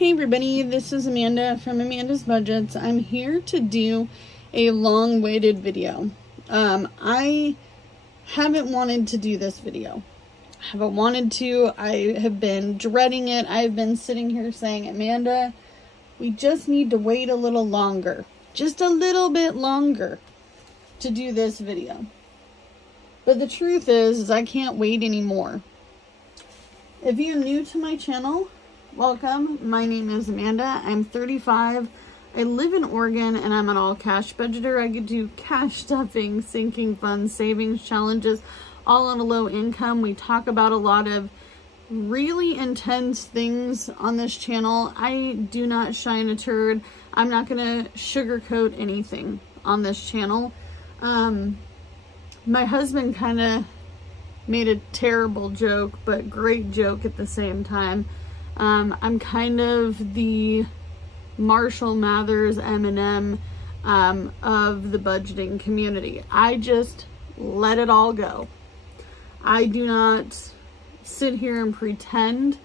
Hey everybody, this is Amanda from Amanda's Budgets. I'm here to do a long-awaited video. I haven't wanted to do this video. I have been dreading it. I've been sitting here saying, Amanda, we just need to wait a little longer. Just a little bit longer to do this video. But the truth is I can't wait anymore. If you're new to my channel, welcome. My name is Amanda. I'm 35. I live in Oregon and I'm an all-cash budgeter. I could do cash stuffing, sinking funds, savings challenges, all on a low income. We talk about a lot of really intense things on this channel. I do not shine a turd. I'm not going to sugarcoat anything on this channel. My husband kind of made a terrible joke, but great joke at the same time. I'm kind of the Marshall Mathers Eminem of the budgeting community. I just let it all go. I do not sit here and pretend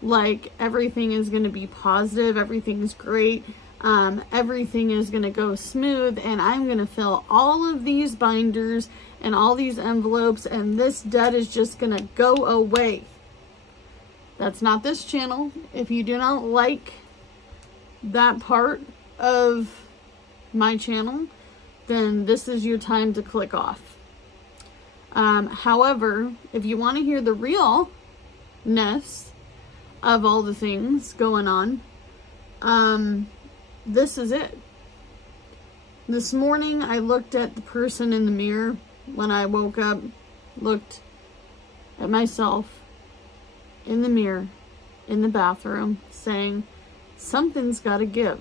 like everything is going to be positive, everything's great, everything is going to go smooth, and I'm going to fill all of these binders and all these envelopes and this debt is just going to go away. That's not this channel. If you do not like that part of my channel, then this is your time to click off. However, if you want to hear the realness of all the things going on, this is it. This morning, I looked at the person in the mirror when I woke up, looked at myself in the mirror, in the bathroom, saying, something's got to give.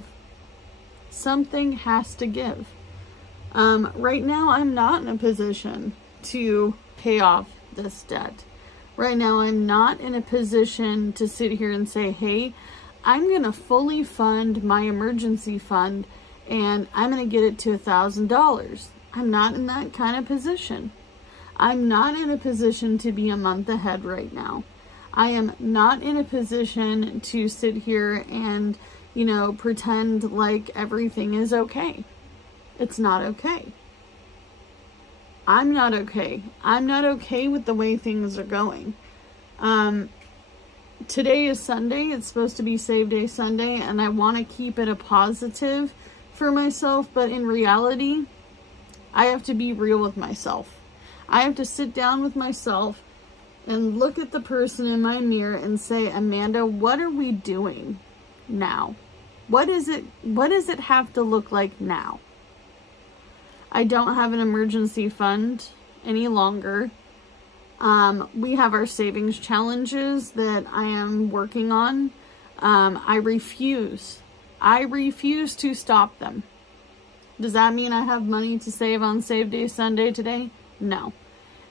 Something has to give. Right now, I'm not in a position to pay off this debt. Right now, I'm not in a position to sit here and say, hey, I'm going to fully fund my emergency fund and I'm going to get it to $1,000. I'm not in that kind of position. I'm not in a position to be a month ahead right now. I am not in a position to sit here and, you know, pretend like everything is okay. It's not okay. I'm not okay. I'm not okay with the way things are going. Today is Sunday. It's supposed to be Save Day Sunday, and I want to keep it a positive for myself, but in reality, I have to be real with myself. I have to sit down with myself and look at the person in my mirror and say, Amanda, what are we doing now? What does it have to look like now? I don't have an emergency fund any longer. We have our savings challenges that I am working on. I refuse to stop them. Does that mean I have money to save on Save Day Sunday today? No.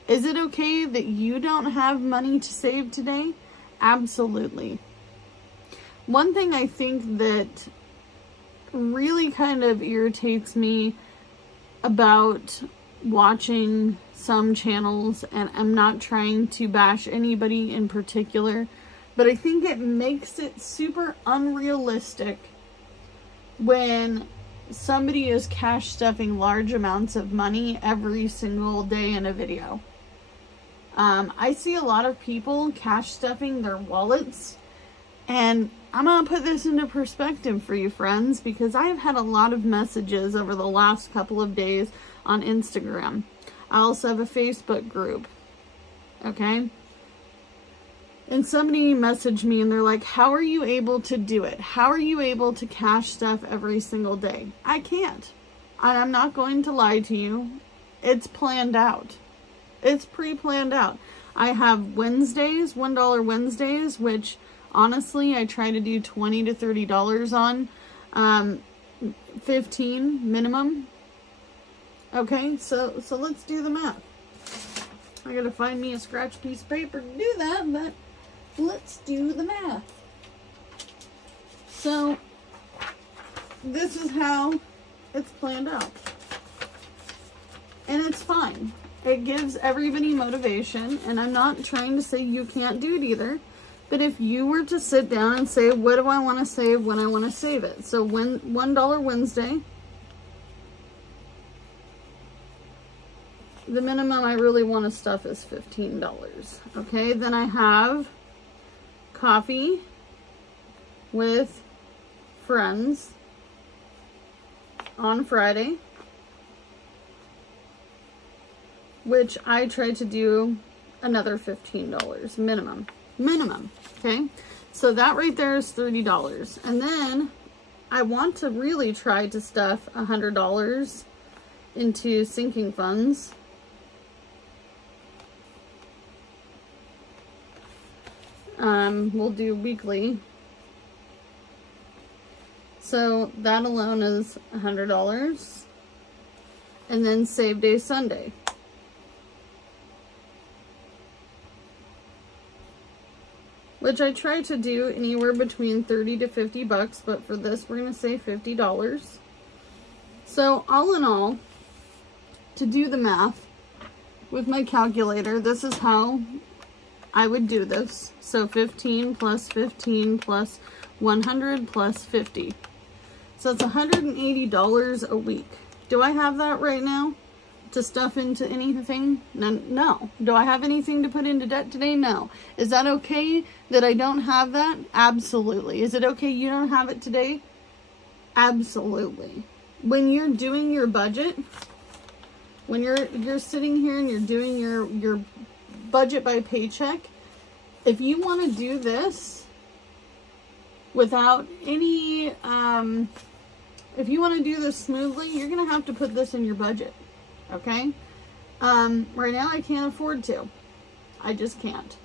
Is it okay that you don't have money to save today? Absolutely. One thing I think that really kind of irritates me about watching some channels, and I'm not trying to bash anybody in particular, but I think it makes it super unrealistic when somebody is cash stuffing large amounts of money every single day in a video. I see a lot of people cash stuffing their wallets, and I'm going to put this into perspective for you friends, because I have had a lot of messages over the last couple of days on Instagram. I also have a Facebook group, okay? And somebody messaged me and they're like, how are you able to do it? How are you able to cash stuff every single day? I can't. I'm not going to lie to you. It's planned out. It's pre-planned out. I have Wednesdays, $1 Wednesdays, which honestly I try to do $20 to $30 on, 15 minimum. Okay, so let's do the math. I gotta find me a scratch piece of paper to do that, but let's do the math. So this is how it's planned out. And it's fine. It gives everybody motivation, and I'm not trying to say you can't do it either. But if you were to sit down and say, what do I want to save when I want to save it? So when $1 Wednesday, the minimum I really want to stuff is $15. Okay, then I have coffee with friends on Friday, which I try to do another $15 minimum. Okay, so that right there is $30. And then I want to really try to stuff $100 into sinking funds. We'll do weekly. So that alone is $100. And then Save Day Sunday. Which I try to do anywhere between 30 to 50 bucks, but for this we're going to say $50. So all in all, to do the math with my calculator, this is how I would do this. So 15 plus 15 plus 100 plus 50. So it's $180 a week. Do I have that right now to stuff into anything? No. Do I have anything to put into debt today? No. Is that okay that I don't have that? Absolutely. Is it okay you don't have it today? Absolutely. When you're doing your budget, when you're sitting here and you're doing your budget by paycheck, if you want to do this without any, if you want to do this smoothly, you're going to have to put this in your budget. Okay? Right now I can't afford to. I just can't.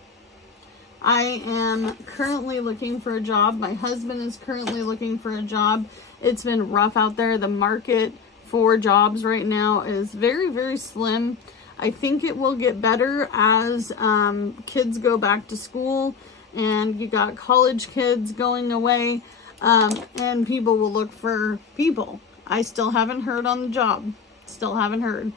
I am currently looking for a job. My husband is currently looking for a job. It's been rough out there. The market for jobs right now is very, very slim. I think it will get better as kids go back to school and you got college kids going away, and people will look for people. I still haven't heard on the job. Still haven't heard.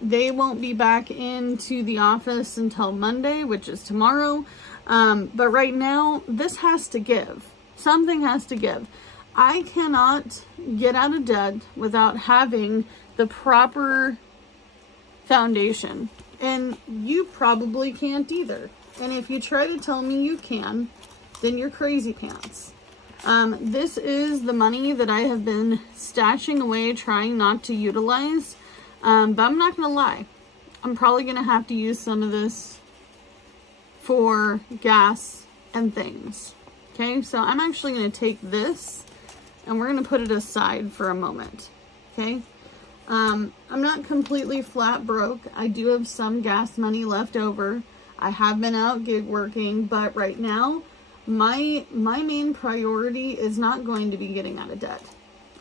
They won't be back into the office until Monday, which is tomorrow. But right now, this has to give. Something has to give. I cannot get out of debt without having the proper foundation. And you probably can't either. And if you try to tell me you can, then you're crazy pants. This is the money that I have been stashing away, trying not to utilize. But I'm not going to lie. I'm probably going to have to use some of this for gas and things. Okay, so I'm actually going to take this and we're going to put it aside for a moment. Okay, I'm not completely flat broke. I do have some gas money left over. I have been out gig working, but right now, my main priority is not going to be getting out of debt.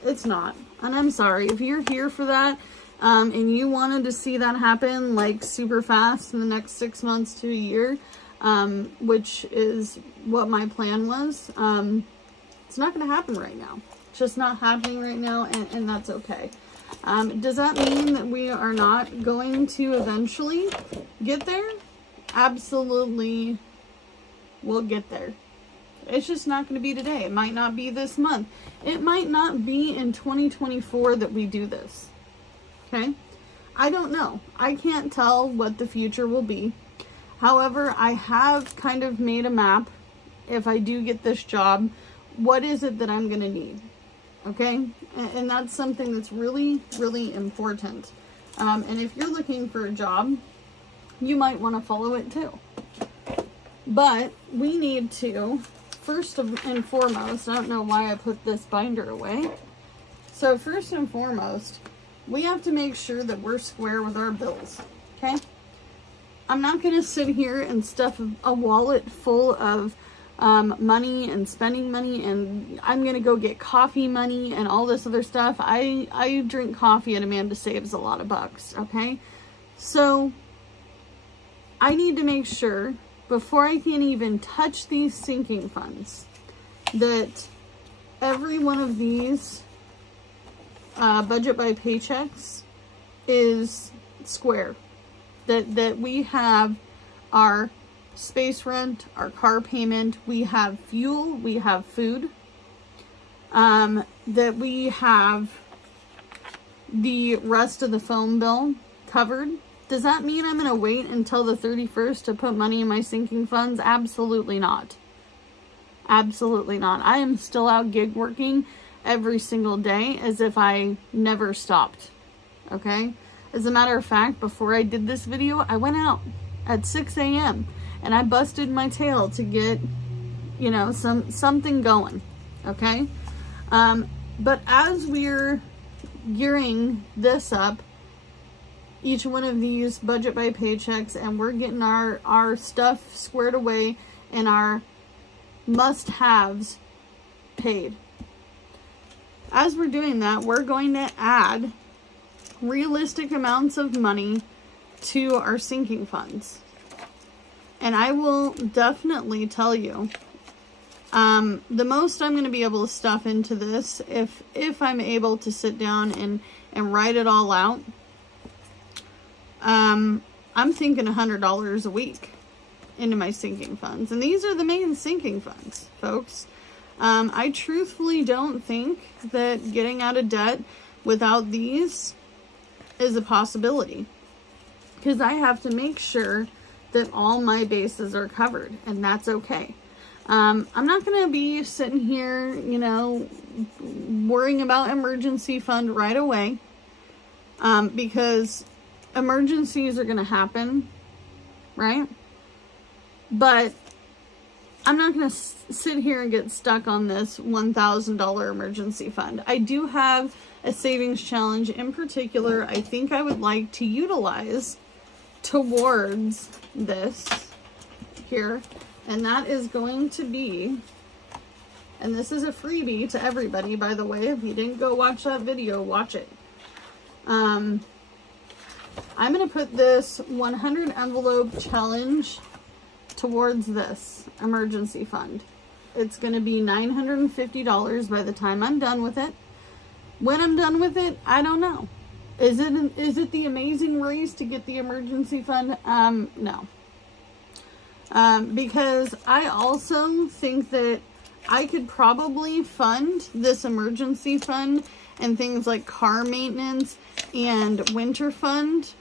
It's not. And I'm sorry. If you're here for that, and you wanted to see that happen like super fast in the next 6 months to a year, which is what my plan was, it's not going to happen right now. It's just not happening right now, and that's okay. Does that mean that we are not going to eventually get there? Absolutely, we'll get there. It's just not going to be today. It might not be this month. It might not be in 2024 that we do this. Okay? I don't know. I can't tell what the future will be. However, I have kind of made a map. If I do get this job, what is it that I'm going to need? Okay? And that's something that's really, really important. And if you're looking for a job, you might want to follow it too. But we need to, first and foremost, I don't know why I put this binder away. So first and foremost, we have to make sure that we're square with our bills. Okay? I'm not going to sit here and stuff a wallet full of money and spending money, and I'm going to go get coffee money and all this other stuff. I drink coffee at Amanda Saves a lot of bucks. Okay? So I need to make sure before I can even touch these sinking funds that every one of these budget by paychecks is square. That we have our space rent, our car payment, we have fuel, we have food, that we have the rest of the phone bill covered. Does that mean I'm going to wait until the 31st to put money in my sinking funds? Absolutely not. Absolutely not. I am still out gig working every single day as if I never stopped. Okay? As a matter of fact, before I did this video, I went out at 6 a.m. and I busted my tail to get, you know, something going. Okay? But as we're gearing this up, each one of these budget by paychecks, and we're getting our stuff squared away and our must-haves paid. As we're doing that, we're going to add realistic amounts of money to our sinking funds. And I will definitely tell you, the most I'm going to be able to stuff into this, if I'm able to sit down and write it all out, I'm thinking $100 a week into my sinking funds. And these are the main sinking funds, folks. I truthfully don't think that getting out of debt without these is a possibility, because I have to make sure that all my bases are covered, and that's okay. I'm not going to be sitting here, you know, worrying about emergency fund right away, because emergencies are going to happen, right? But I'm not going to sit here and get stuck on this $1,000 emergency fund. I do have a savings challenge in particular I think I would like to utilize towards this here. And that is going to be, and this is a freebie to everybody, by the way. If you didn't go watch that video, watch it. I'm going to put this 100 envelope challenge towards this emergency fund. It's going to be $950 by the time I'm done with it. When I'm done with it, I don't know. Is it the Amazing Race to get the emergency fund? No. Because I also think that I could probably fund this emergency fund and things like car maintenance and winter fund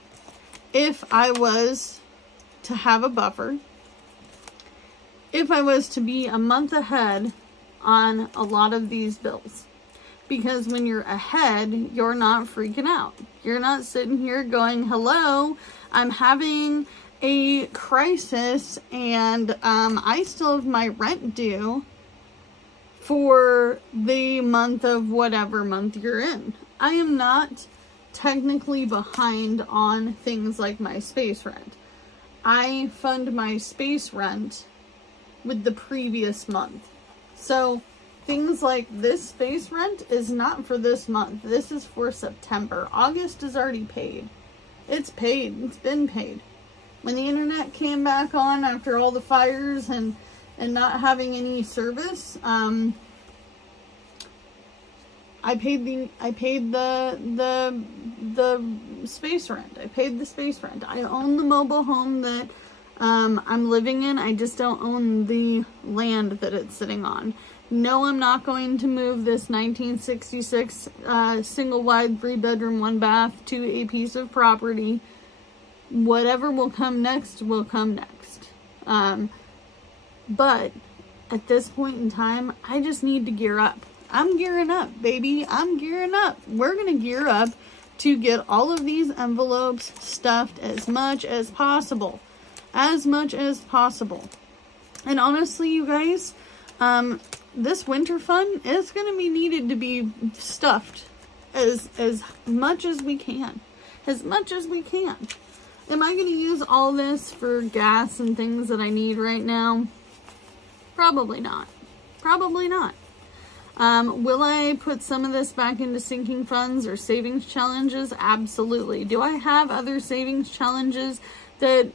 if I was to have a buffer, if I was to be a month ahead on a lot of these bills. Because when you're ahead, you're not freaking out. You're not sitting here going, hello, I'm having a crisis and I still have my rent due for the month of whatever month you're in. I am not technically behind on things like my space rent. I fund my space rent with the previous month. So things like this space rent is not for this month. This is for September. August is already paid. It's paid. It's been paid. When the internet came back on after all the fires and not having any service, I paid the space rent. I paid the space rent. I own the mobile home that I'm living in. I just don't own the land that it's sitting on. No, I'm not going to move this 1966 single wide 3-bedroom 1-bath to a piece of property. Whatever will come next will come next. But at this point in time, I just need to gear up. I'm gearing up, baby. I'm gearing up. We're going to gear up to get all of these envelopes stuffed as much as possible. As much as possible. And honestly, you guys, this winter fund is going to be needed to be stuffed as much as we can. As much as we can. Am I going to use all this for gas and things that I need right now? Probably not. Probably not. Will I put some of this back into sinking funds or savings challenges? Absolutely. Do I have other savings challenges that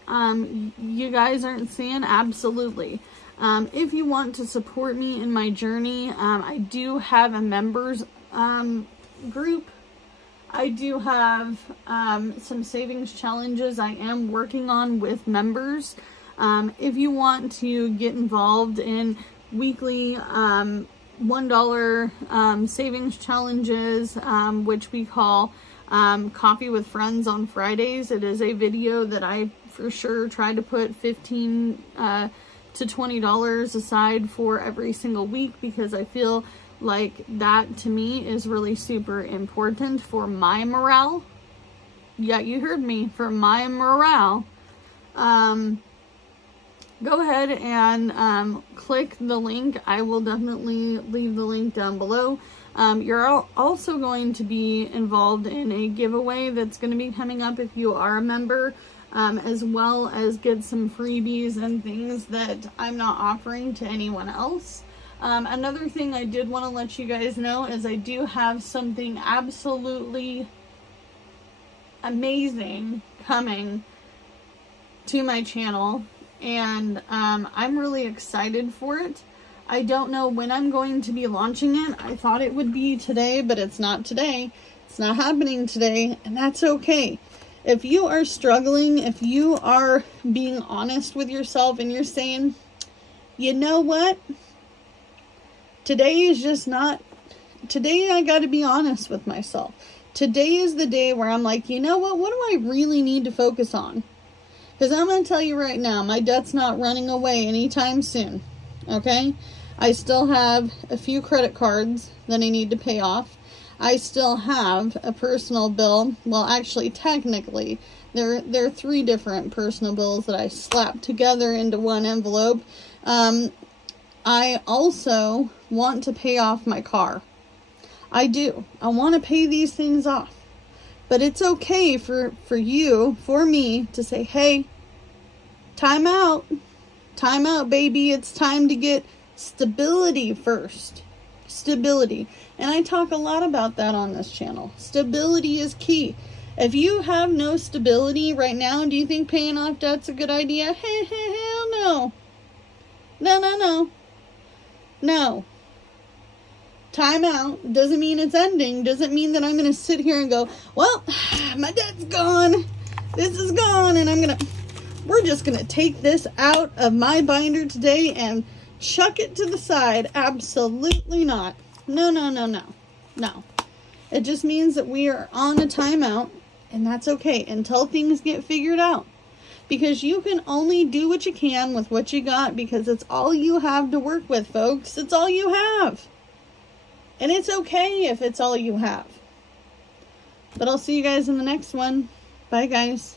you guys aren't seeing? Absolutely. If you want to support me in my journey, I do have a members group. I do have some savings challenges I am working on with members. If you want to get involved in weekly $1 savings challenges, which we call Coffee with Friends on Fridays, it is a video that I for sure try to put $15 to $20 aside for every single week, because I feel like that to me is really super important for my morale. Yeah, you heard me, for my morale. Go ahead and click the link. I will definitely leave the link down below. You're also going to be involved in a giveaway that's going to be coming up if you are a member, as well as get some freebies and things that I'm not offering to anyone else. Another thing I did want to let you guys know is I do have something absolutely amazing coming to my channel, and I'm really excited for it. I don't know when I'm going to be launching it. I thought it would be today, but it's not today. It's not happening today, and that's okay. If you are struggling, if you are being honest with yourself and you're saying, you know what? Today is just not, today I got to be honest with myself. Today is the day where I'm like, you know what do I really need to focus on? Because I'm going to tell you right now, my debt's not running away anytime soon, okay? I still have a few credit cards that I need to pay off. I still have a personal bill. Well, actually, technically, there are 3 different personal bills that I slapped together into one envelope. I also want to pay off my car. I do. I want to pay these things off. But it's okay for me to say, hey, time out. Time out, baby. It's time to get stability first. Stability. And I talk a lot about that on this channel. Stability is key. If you have no stability right now, do you think paying off debt's a good idea? Hell no. No. No. Time out doesn't mean it's ending. Doesn't mean that I'm going to sit here and go, well, my debt's gone. This is gone. And we're just going to take this out of my binder today and chuck it to the side. Absolutely not. No. It just means that we are on a timeout, and that's okay until things get figured out. Because you can only do what you can with what you got, because it's all you have to work with, folks. It's all you have. And it's okay if it's all you have. But I'll see you guys in the next one. Bye, guys.